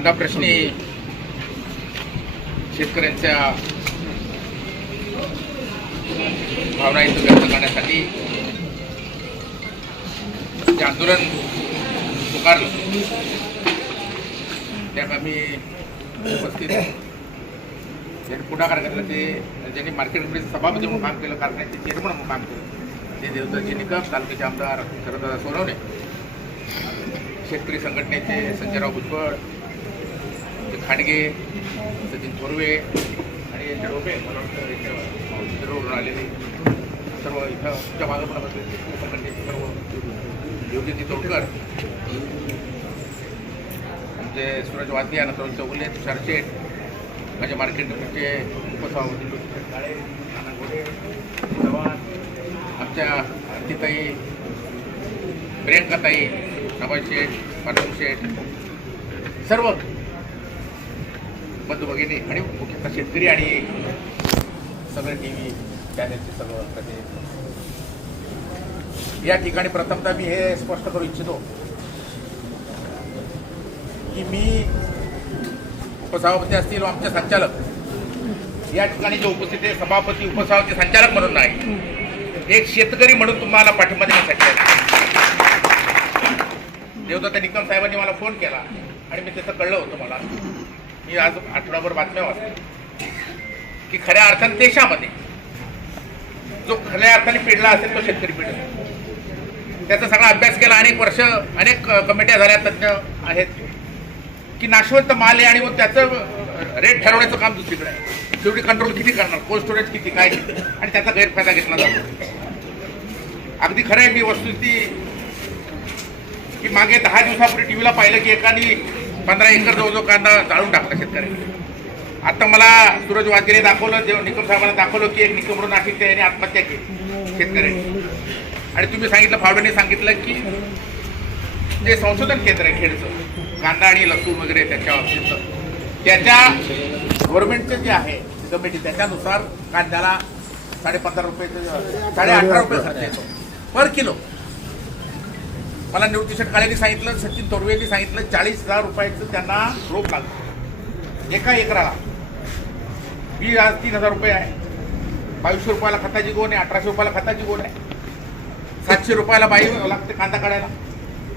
कांदा प्रश्नी शेतकऱ्यांच्या भावना इथं व्यक्त करण्यासाठी जे आंदोलन पुकारलं त्या मी उपस्थित ज्यांनी पुढाकार घेतला ते ज्यांनी मार्केट कमिटीचे सभापती म्हणून काम केलं, कारखान्याचे चेअरमन म्हणून काम केलं ते देवदासजी निकम, तालुक्याचे आमदार शरददादा सोनवणे, शेतकरी संघटनेचे संजयराव भुजबळ, खाडगे, सचिन थोरवे आणि यांचे डोबे सर्व आलेले सर्व इथं तुमच्या मागं पण बसलेले शेतकरी संघटनेचे सर्व योगीजी तोडकर, आमचे सूरज वाद्या, नंतर चौगुले, तुषार शेठ, माझ्या मार्केट कमिटीचे उपसभापती काळे, नाना घोडे, चव्हाण, आमच्या आरतीताई, प्रियंकाताई, नवाज शेठ, पांडू शेठ, सर्व बंधू भगिनी आणि मुख्यतः शेतकरी आणि सगळे टी व्ही चॅनलचे सर्व प्रतिनिधी, या ठिकाणी प्रथमतः मी हे स्पष्ट करू इच्छितो की मी उपसभापती असतील व आमचे संचालक या ठिकाणी जे उपस्थित आहे सभापती उपसभापती संचालक म्हणून नाही, एक शेतकरी म्हणून तुम्हाला पाठिंबा देण्यासाठी देवदत्त निकम साहेबांनी मला फोन केला आणि मी त्याचं कळलं होतं. मला मी आज आठवडाभर बातम्या वाचल्या की खऱ्या अर्थाने देशामध्ये जो खऱ्या अर्थाने पिडला असेल तो शेतकरी पिडला. त्याचा सगळा अभ्यास केला, अनेक वर्ष अनेक कमिट्या झाल्या, तज्ज्ञ आहेत की नाशवंत माल आहे आणि मग त्याचं रेट ठरवण्याचं काम दुसरीकडे आहे. शेवटी कंट्रोल किती करणार, कोल्ड स्टोरेज किती, काय किती, आणि त्याचा गैरफायदा घेतला जातो. अगदी खरं आहे. मी वस्तुस्थिती की मागे 10 दिवसापूर्वी टीव्हीला पाहिलं की एकाने 15 एकर जवळजवळ कांदा जाळून टाकला शेतकऱ्यांनी. आता मला सूरज वाघेरे दाखवलं, निकम साहेबांना दाखवलं की एक निकम म्हणून नाशिकच्या याने आत्महत्या केली शेतकऱ्यांनी. आणि तुम्ही सांगितलं, फावड्याने सांगितलं की जे संशोधन केंद्र आहे खेडचं, कांदा आणि लसूण वगैरे त्याच्या बाबतीत, त्याच्या गव्हर्नमेंटचं जे आहे कमिटी त्याच्यानुसार कांद्याला 15.5 रुपये 18.5 रुपये खर्च येतो पर किलो. मला निवृत्ती काळेंनी सांगितलं, सचिन तोरवेंनी सांगितलं 40,000 रुपयाचं त्यांना रोप लागतं एका एकराला. बी आज 3,000 रुपये आहे, 2200 रुपयाला खताची गोण आहे, 1800 रुपयाला खताची गोण आहे, 700 रुपयाला बाई लागते कांदा काढायला,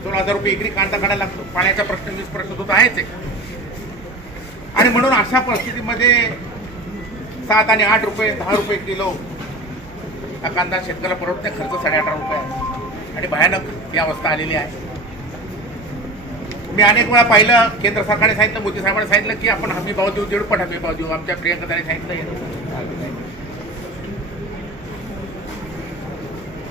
16,000 रुपये एकरी कांदा काढायला लागतो. पाण्याचा प्रश्न प्रश्न तो आहेच आहे. आणि म्हणून अशा परिस्थितीमध्ये 7 आणि 8 रुपये 10 रुपये किलो हा कांदा शेतकऱ्याला परवडत नाही. खर्च 18.5 रुपये आहे आणि भयानक ही अवस्था आलेली आहे. मी अनेक वेळा पाहिलं, केंद्र सरकारने सांगितलं, मोदी साहेबांनी सांगितलं की आपण हमी भाव देऊ, 1.5 पट हमी भाव देऊ. आमच्या प्रियंकाताईने सांगितलं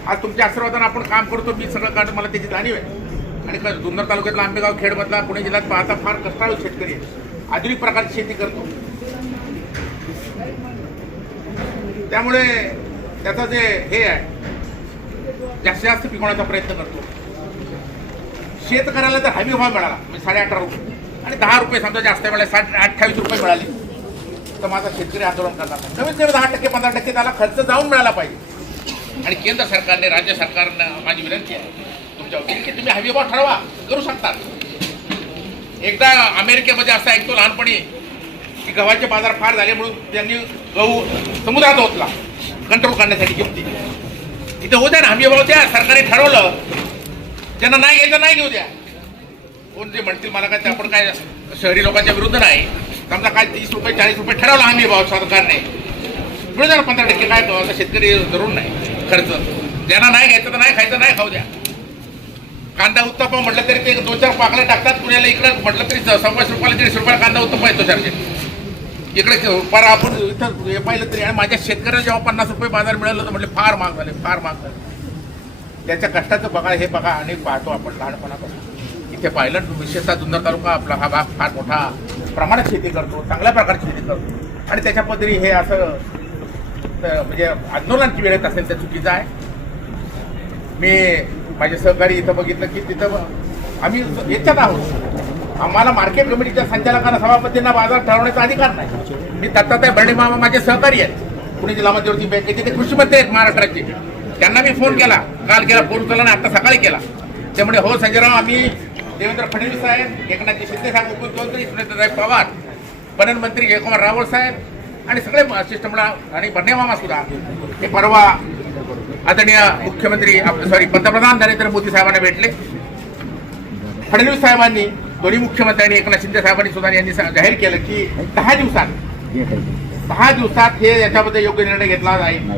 आज तुमच्या आशीर्वादाने आपण काम करतो. मी सगळं कारण मला त्याची जाणीव आहे. आणि जुन्नर तालुक्यातला आंबेगाव खेडमधला पुणे जिल्ह्यात पाहता फार कष्टाळू शेतकरी आहे, आधुनिक प्रकारची शेती करतो. त्यामुळे त्याचं जे हे आहे जास्तीत जास्त पिकवण्याचा प्रयत्न करतो. शेतकऱ्याला जर हमी भाव मिळाला म्हणजे 18.5 रुपये आणि 10 रुपये समजा जास्त मिळाले, 28 रुपये मिळाले, तर माझा शेतकरी आंदोलन करणार नाही. कमीत कमी 10% 15% त्याला खर्च जाऊन मिळाला पाहिजे. आणि केंद्र सरकारने, राज्य सरकारनं माझी विनंती आहे तुमच्यावर की तुम्ही हमी भाव ठरवा, करू शकता. एकदा अमेरिकेमध्ये असं ऐकतो लहानपणी की गव्हाचे बाजार फार झाले म्हणून त्यांनी गहू समुद्रात ओतला कंट्रोल करण्यासाठी किमती. इथं होत्या ना, हमी भाव द्या, सरकारने ठरवलं. ज्यांना नाही घ्यायचं नाही घेऊ द्या. कोण जे म्हणतील मला काय, आपण काय शहरी लोकांच्या विरुद्ध नाही. समजा काय 30 रुपये 40 रुपये ठरवला हमी भाव सरकारने, मिळू द्या 15% काय आता शेतकरी जरूर नाही खर्च. ज्यांना नाही घ्यायचं तर नाही खायचं, नाही खाऊ द्या. कांदा उत्तप्पा म्हटलं तरी ते 2-4 पाकळे टाकतात. पुण्याला इकडं म्हटलं तरी 125 रुपयाला 150 रुपयाला कांदा उत्तप्पा येतो चार्जे. इकडे पर आपण इथं पाहिलं तरी. आणि माझ्या शेतकऱ्याला जेव्हा 50 रुपये बाजार मिळालं तर म्हटले फार महाग झाले, फार महाग झाले. त्याच्या कष्टाचं बघा, हे बघा. आणि पाहतो आपण लहानपणापासून इथे पाहिलं, विशेषतः जुन्नर तालुका आपला हा भाग फार मोठा प्रमाणात शेती करतो, चांगल्या प्रकारची शेती करतो. आणि त्याच्या पद्धतीने हे असं म्हणजे आंदोलनाची वेळ येत असेल तर चुकीचं आहे. मी माझे सहकारी इथं बघितलं की तिथं आम्ही याच्यात आहोत. आम्हाला मार्केट कमिटीच्या संचालकांना, सभापतींना बाजार ठरवण्याचा अधिकार नाही. मी दत्तात्रय भरणे मामा माझे सहकारी आहेत, पुणे जिल्हा मध्यवर्ती बँकेचे, ते कृषी मंत्री आहेत महाराष्ट्राचे. त्यांना मी फोन केला, काल केला, फोन केला नाही, आता सकाळी केला. त्यामुळे हो संजयराव, आम्ही देवेंद्र फडणवीस साहेब, एकनाथ शिंदे साहेब, उपमुख्यमंत्री सुनीताताई पवार, पणन मंत्री जयकुमार रावळ साहेब आणि सगळे शिष्टमंडळ आणि बर्णे मामा सुद्धा हे परवा आदरणीय मुख्यमंत्री पंतप्रधान नरेंद्र मोदी साहेबांना भेटले. फडणवीस साहेबांनी, दोन्ही मुख्यमंत्र्यांनी, एकनाथ शिंदे साहेबांनी सुद्धा यांनी जाहीर केलं की 10 दिवसात हे याच्याबद्दल योग्य निर्णय घेतला जाईल.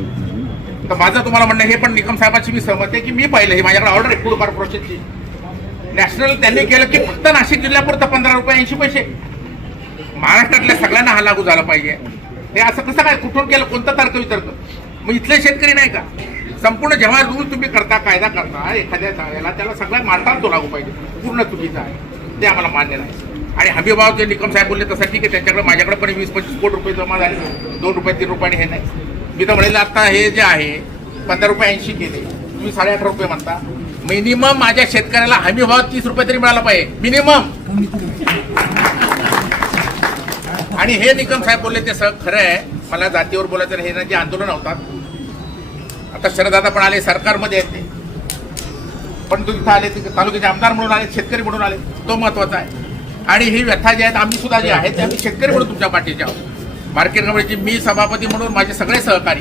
तर माझं तुम्हाला म्हणणं हे पण निकम साहेबांची मी सहमत आहे की मी पाहिलं, ही माझ्याकडे ऑर्डर आहे फूड कॉर्पोरेशनची. नॅशनल त्यांनी केलं की फक्त नाशिक जिल्ह्यापुरतं 15 रुपये 80 पैसे. महाराष्ट्रातल्या सगळ्यांना हा लागू झाला पाहिजे. हे असं कसं काय, कुठून केलं, कोणतं तर्कवितर्क? मग इथले शेतकरी नाही का? संपूर्ण जेव्हा रूल तुम्ही करता, कायदा करता एखाद्या याला, त्याला सगळ्या महाराष्ट्रात तो लागू पाहिजे. पूर्ण चुकीचं आहे, ते आम्हाला मान्य नाही. आणि हमीभाव जे निकम साहेब बोलले तसं ठीक आहे, त्यांच्याकडे माझ्याकडे पण 20-25 कोटी रुपये जमा झाले, 2 रुपये 3 रुपयाने हे नाही. मी तर म्हणेल आता हे जे आहे 15 रुपये 80 केले, तुम्ही 18.5 रुपये म्हणता. मिनिमम माझ्या शेतकऱ्याला हमीभाव 30 रुपये तरी मिळाला पाहिजे, मिनिमम. आणि हे निकम साहेब बोलले ते सगळं खरं आहे. मला जातीवर बोलायचं हे ना, जे आंदोलन होतात, आता शरददादा पण आले, सरकारमध्ये आहेत ते, पण तिथं आले, तालुक्याचे आमदार म्हणून आले, शेतकरी म्हणून आले, तो महत्वाचा आहे. आणि ही व्यथा जी आहेत, आम्ही सुद्धा जे आहेत ते आम्ही शेतकरी म्हणून तुमच्या पाठीचे आहोत. मार्केट कमिटीचे मी सभापती म्हणून माझे सगळे सहकारी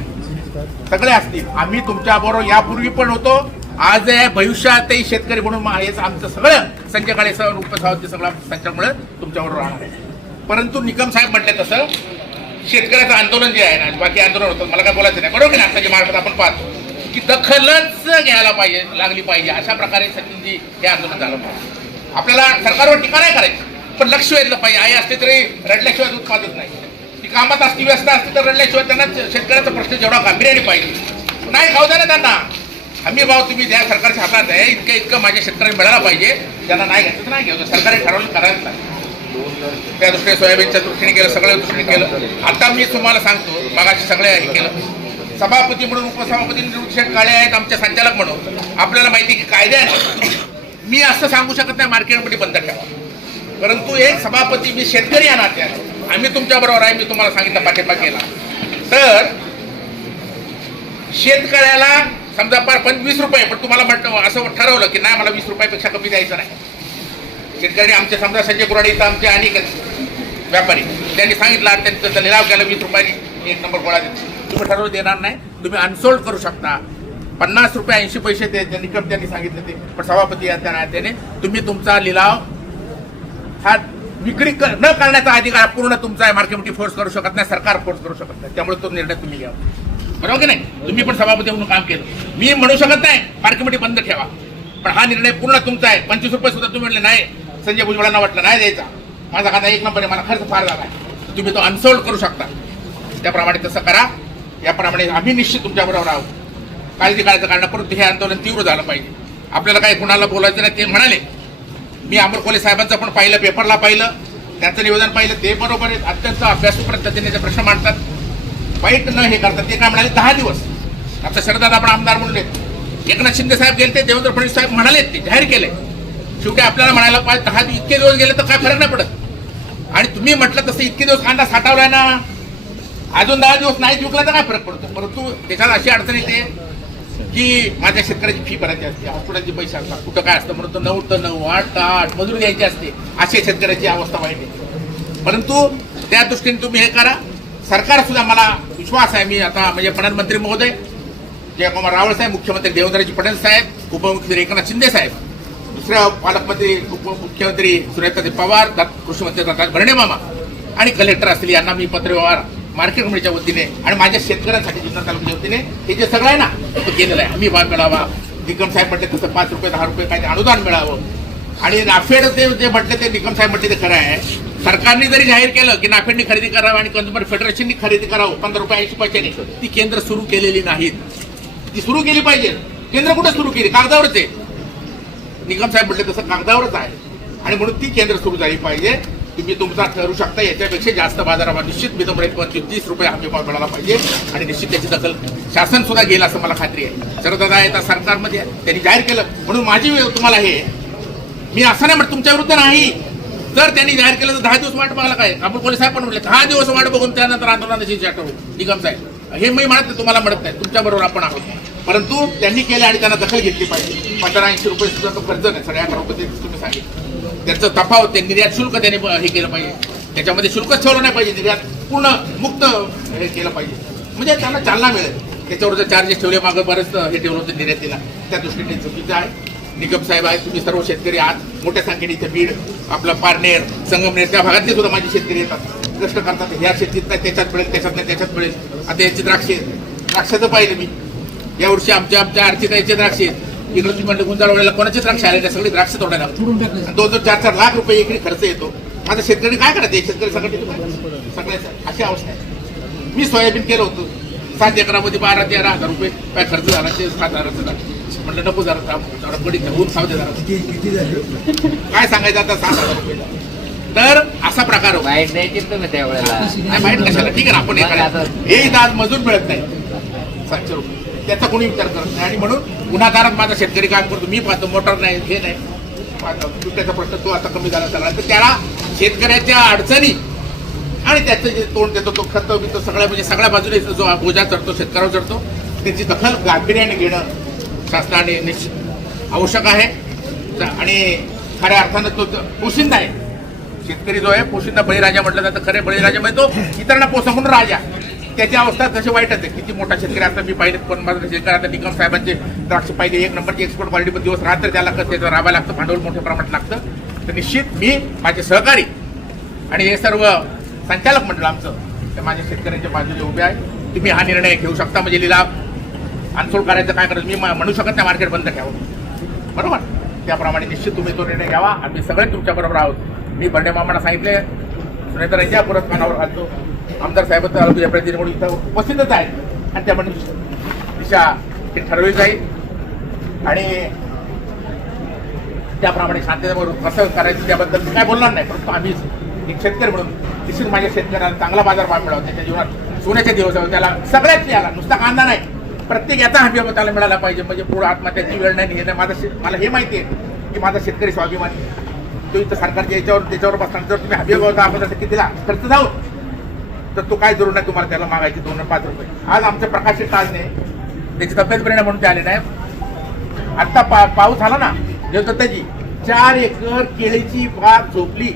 सगळे असतील. आम्ही तुमच्याबरोबर यापूर्वी पण होतो, आज आहे, भविष्यातही शेतकरी म्हणून हेच आमचं सगळं संजय काळे सर, उपसभापती सगळं संचालक तुमच्याबरोबर राहणार आहे. परंतु निकम साहेब म्हटले तसं शेतकऱ्याचं आंदोलन जे आहे ना, बाकी आंदोलन होतं, मला काय बोलायचं नाही, बरोबर नाही. आताच्या महाराष्ट्रात आपण पाहतो की दखलच घ्यायला पाहिजे, लागली पाहिजे, अशा प्रकारे सचिनजी हे आंदोलन झालं पाहिजे. आपल्याला सरकारवर टीका नाही करायची, पण लक्ष वेधलं पाहिजे. आई असते तरी रडल्याशिवाय दूध पाजत नाही. ती कामात असती, व्यस्त असते तर रडल्याशिवाय त्यांना शेतकऱ्याचा प्रश्न जेवढा गांभीर्याने पाहिजे नाही खाऊ द्या ना त्यांना. हमी भाव तुम्ही द्या, सरकारच्या हातात आहे, इतकं माझ्या शेतकऱ्यांना मिळायला पाहिजे. ज्यांना नाही घ्यायचं तर नाही घ्यायचं, सरकारने ठरवलं करायचं नाही. त्या दृष्टीने सोयाबीनच्या दृष्टीने केलं, सगळ्या दृष्टीने केलं. आता मी तुम्हाला सांगतो, मागाशी सगळे हे केलं. सभापती म्हणून, उपसभापती निवृत्त काळे आहेत, आमचे संचालक म्हणून आपल्याला माहिती की कायद्याने मी असं सांगू शकत नाही मार्केटमध्ये बंद ठेवा. परंतु एक सभापती, मी शेतकरी या नात्याने आम्ही तुमच्या बरोबर आहे. मी तुम्हाला सांगितलं पाठिंबा केला तर शेतकऱ्याला समजा 20 रुपये, पण तुम्हाला म्हटलं असं ठरवलं की नाही मला 20 रुपयापेक्षा कमी द्यायचं नाही. शेतकऱ्यांनी आमचे समजा संजय कुराडे इथं आमचे अनेक व्यापारी त्यांनी सांगितलं, त्यांचा लिलाव केला, 20 रुपयाने 1 नंबर गोळा देतो. तुम्ही ठरवलं देणार नाही, तुम्ही अनसोल्ड करू शकता. 50 रुपये 80 पैसे ते निकम त्यांनी सांगितले ते, पण सभापती या त्या नात्याने तुम्ही तुमचा लिलाव हा विक्री न करण्याचा अधिकार पूर्ण तुमचा आहे. मार्केट कमिटी फोर्स करू शकत नाही, सरकार फोर्स करू शकत नाही. त्यामुळे तो निर्णय तुम्ही घ्या, बरोबर की नाही? तुम्ही पण सभापती म्हणून काम केलं, मी म्हणू शकत नाही मार्केट कमिटी बंद ठेवा, पण हा निर्णय पूर्ण तुमचा आहे. 25 रुपये सुद्धा तुम्ही म्हणले नाही, संजय भुजबळांना वाटलं नाही द्यायचा, माझा खाता 1 नंबर आहे, मला खर्च फार झाला आहे, तुम्ही तो अनसोल्ड करू शकता. त्याप्रमाणे तसं करा. याप्रमाणे आम्ही निश्चित तुमच्याबरोबर आहोत. काळजी करायचं कारण परंतु हे आंदोलन तीव्र झालं पाहिजे. आपल्याला काही कुणाला बोलायचं नाही ते म्हणाले. मी अमर कोले साहेबांचं पण पाहिलं, पेपरला पाहिलं, त्यांचं निवेदन पाहिलं, ते बरोबर आहे. अत्यंत अभ्यासू पद्धतीने ते प्रश्न मांडतात, वाईट न हे करतात. ते काय म्हणाले 10 दिवस. आता शरददादा आपण आमदार म्हणून एकनाथ शिंदे साहेब गेले, ते देवेंद्र फडणवीस साहेब म्हणाले, ते जाहीर केले. शेवटी आपल्याला म्हणायला पाहिजे 10 इतके दिवस गेले तर काय फरक नाही पडत. आणि तुम्ही म्हटलं तसं इतके दिवस कांदा साठवलाय ना, अजून 10 दिवस नाही विकला तर काय फरक पडतो. परंतु त्याच्यात अशी अडचण येते की माझ्या शेतकऱ्याची फी भरायची असते, हॉस्पिटलचे पैसे असतात, कुठं काय असतं, म्हणून 9 तर 9, 8 तर 8 मजुरी द्यायची असते. अशी शेतकऱ्याची अवस्था वाईट आहे. परंतु त्या दृष्टीने तुम्ही हे करा. सरकार सुद्धा, मला विश्वास आहे, मी आता म्हणजे पणन मंत्री महोदय जयकुमार रावळ साहेब, मुख्यमंत्री देवेंद्रजी फडणवीस साहेब, उपमुख्यमंत्री एकनाथ शिंदे साहेब, दुसऱ्या पालकमंत्री उपमुख्यमंत्री सुनीताताई पवार, कृषी मंत्री बर्णे मामा आणि कलेक्टर असतील यांना मी पत्रव्यवहार मार्केट कमिटीच्या वतीने आणि माझ्या शेतकऱ्यांसाठी जुन्नर तालुक्याच्या वतीने हे जे सगळं आहे ना तो केलेलं आहे. हमी भाव मिळावा, निकम साहेब म्हटले तसं 5 रुपये 10 रुपये काही अनुदान मिळावं. आणि नाफेड ते जे म्हटले ते निकम साहेब म्हटले ते खरं आहे. सरकारने जरी जाहीर केलं की नाफेडनी खरेदी करावं आणि कन्झ्युमर फेडरेशननी खरेदी करावं 15 रुपये 80 पैशाने, ती केंद्र सुरू केलेली नाहीत. ती सुरू केली पाहिजे. केंद्र कुठे सुरू केली? कागदावरच आहे. निकम साहेब म्हटले तसं कागदावरच आहे आणि म्हणून ती केंद्र सुरू झाली पाहिजे. तुम्ही तुमचा ठरू शकता, याच्यापेक्षा जास्त बाजारावर निश्चित मी तुम्हाला 25-30 रुपये हमी भाव मिळाला पाहिजे आणि निश्चित त्याची दखल शासन सुद्धा घेईल असं मला खात्री आहे. शरददादा आहे सरकारमध्ये त्यांनी जाहीर केलं म्हणून माझी तुम्हाला हे, मी असं नाही म्हणत तुमच्या विरुद्ध नाही. जर त्यांनी जाहीर केलं तर 10 दिवस वाट बघायला काय. अमर कोले साहेब पण म्हटले 10 दिवस वाट बघून त्यानंतर आंदोलनाची आठवू. निकम साहेब हे मी म्हणत तुम्हाला म्हणत नाही, तुमच्या बरोबर आपण आहोत. परंतु त्यांनी केलं आणि त्यांना दखल घेतली पाहिजे. 15-80 रुपये सुद्धा तो खर्च नाही, 11.5 रुपये तुम्ही सांगितलं. त्याचं तफावत ते निर्यात शुल्क त्याने हे केलं पाहिजे, त्याच्यामध्ये शुल्कच ठेवलं नाही पाहिजे, निर्यात पूर्ण मुक्त हे केलं पाहिजे, म्हणजे त्यांना चालना मिळेल. त्याच्यावर जर चार्जेस ठेवले, मागं बरंच हे ठेवलं होतं निर्यातीला, त्या दृष्टीने चुकीचं आहे. निकम साहेब आहे, तुम्ही सर्व शेतकरी आज मोठ्या संख्येने इथे बीड, आपलं पारनेर, संगमनेर त्या भागातले सुद्धा माझे शेतकरी येतात, कष्ट करतात. ह्या शेतीत नाही त्याच्यात मिळेल, त्याच्यात नाही त्याच्यात मिळेल. आता याची द्राक्षाचं पाहिलं मी यावर्षी आमच्या आर्थिकाचे द्राक्ष आहेत. इकडे तुम्ही म्हणलं गुंजाळवाड्याला कोणाचे द्राक्ष आले नाही, सगळे द्राक्ष तोडायला 2-4 लाख रुपये इकडे खर्च येतो. आता शेतकरी काय करायचे, शेतकरी सगळ्याच अशी अवस्था आहे. मी सोयाबीन केलं होतं 7 एकरामध्ये 12-13 हजार रुपये काय खर्च झाला, ते 7,000 म्हणलं नको जरा गडी ऊन सावधे जरा काय सांगायचं आता 7,000 रुपये. तर असा प्रकार होता. नाही माहित कशाला, ठीक आहे ना, आपण हे आज मजूर मिळत नाही 700 रुपये, त्याचा कोणी विचार करत नाही. आणि म्हणून गुन्हागारात माझा शेतकरी काम करतो, मी पाहतो मोटर नाही हे नाही, त्याचा प्रश्न तो आता कमी झाला सगळा. तर त्याला शेतकऱ्याच्या अडचणी आणि त्याचं जे तोंड देतो तो खत बितो सगळ्या म्हणजे सगळ्या बाजूने जो बोजा चढतो शेतकऱ्यावर चढतो, त्याची दखल गांभीर्याने घेणं शासनाने निश्चित आवश्यक आहे. आणि खऱ्या अर्थानं तो पोशिंदा आहे. शेतकरी जो आहे पोशिंदा बळीराजा म्हटलं जातं, खरे बळीराजा म्हणजे तो इतरांना पोसवून राजा. त्याची अवस्था तशी वाईटच आहे. किती मोठा शेतकरी आता मी पाहिले, पण माझा शेतकरी आता निकम साहेबांचे द्राक्ष पाहिजे, 1 नंबरची एक्सपोर्ट क्वालिटी, पण दिवस रात्र त्याला त्याचं राहावं लागतं, भांडवल मोठ्या प्रमाणात लागतं. तर निश्चित मी माझे सहकारी आणि हे सर्व संचालक मंडळ आमचं ते माझ्या शेतकऱ्यांच्या बाजूने उभे आहे. तुम्ही हा निर्णय घेऊ शकता, म्हणजे लिलाव अनसोड करायचं काय करायचं मी म्हणू शकत नाही, मार्केट बंद ठेवावं, बरोबर. त्याप्रमाणे निश्चित तुम्ही तो निर्णय घ्यावा. आम्ही सगळे तुमच्याबरोबर आहोत. मी बंडे मामाला सांगितले, सुनेत्रांच्या पुरस्कारावर घालतो, आमदार साहेब तुझ्या प्रतिनिधी म्हणून इथं उपस्थितच आहेत आणि त्यामुळे दिशा हे ठरवली जाईल आणि त्याप्रमाणे शांततेबरोबर कसं करायचं त्याबद्दल मी काय बोलणार नाही. परंतु आम्ही एक शेतकरी म्हणून निश्चित माझ्या शेतकऱ्याला चांगला बाजारभाव मिळावा, त्याच्या जीवनात सोन्याचे दिवस हवे, त्याला सगळ्याच याला नुसता कांदा नाही, प्रत्येक याचा हमी त्याला मिळाला पाहिजे, म्हणजे पुढे आत्महत्याची वेळ नाही येणं. मला हे माहिती आहे की माझा शेतकरी स्वाभिमानी तो इथं सरकारच्या याच्यावर त्याच्यावर बसताना जर तुम्ही हमी होता आपण कितीला खर्च जाऊ तर तो काय जरूर नाही तुम्हाला त्याला मागायची 2-5 रुपये. आज आमच्या प्रकाशित ताजने त्याची तब्येत बरी म्हणून ते आले नाही. आत्ता पाऊस आला ना देवदत्ताजी, 4 एकर केळीची बाग झोपली.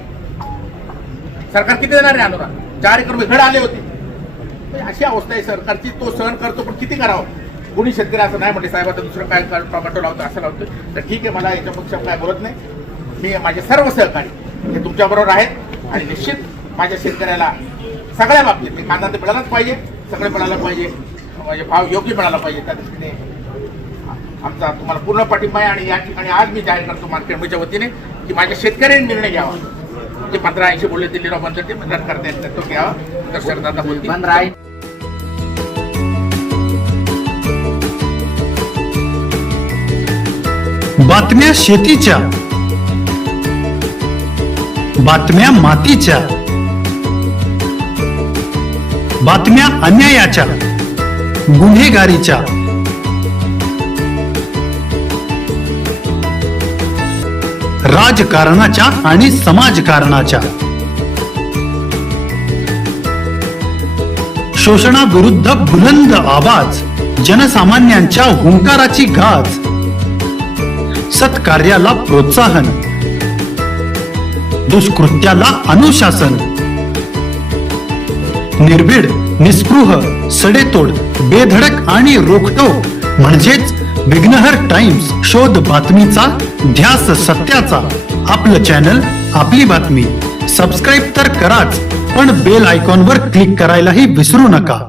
सरकार किती देणार आहे अनुदान? 4 एकर घड आले होते. अशी अवस्था आहे सरकारची, तो सहन करतो, पण किती करावं. कोणी शेतकरी असं नाही म्हणजे साहेब आता दुसरं काय टोमॅटो लावतो असं लावतो. तर ठीक आहे, मला याच्यापेक्षा काय बोलत नाही. मी माझे सर्व सहकारी हे तुमच्याबरोबर आहेत आणि निश्चित माझ्या शेतकऱ्याला सगळ्या बाबतीत कांदा तर मिळालाच पाहिजे, सगळे मिळाला पाहिजे, म्हणजे भाव योग्य मिळाला पाहिजे. त्या दृष्टीने आमचा तुम्हाला पूर्ण पाठिंबा आहे. आणि या ठिकाणी आज मी जाहीर करतो मार्केटच्या वतीने की माझ्या शेतकऱ्यांनी निर्णय घ्यावा. जे 15-80 बोलले दिल्लीराव बंद ते रद्द करता येत तो घ्यावा. तर शरदादा बोलतील 15. बातम्या शेतीच्या, बातम्या मातीच्या, बातम्या अन्यायाच्या, गुन्हेगारीच्या, राजकारणाच्या आणि समाजकारणाच्या, शोषणाविरुद्ध बुलंद आवाज, जनसामान्यांच्या हुंकाराची गाज, सत्कार्याला प्रोत्साहन, दुष्कृत्याला अनुशासन, निर्भीड, निस्पृह, सडेतोड, बेधडक आणि रोखटोक म्हणजेच विघ्नहर टाइम्स. शोध बातमीचा, ध्यास सत्याचा. आपलं चॅनल, आपली बातमी. सबस्क्राईब तर कराच, पण बेल आयकॉनवर क्लिक करायलाही विसरू नका.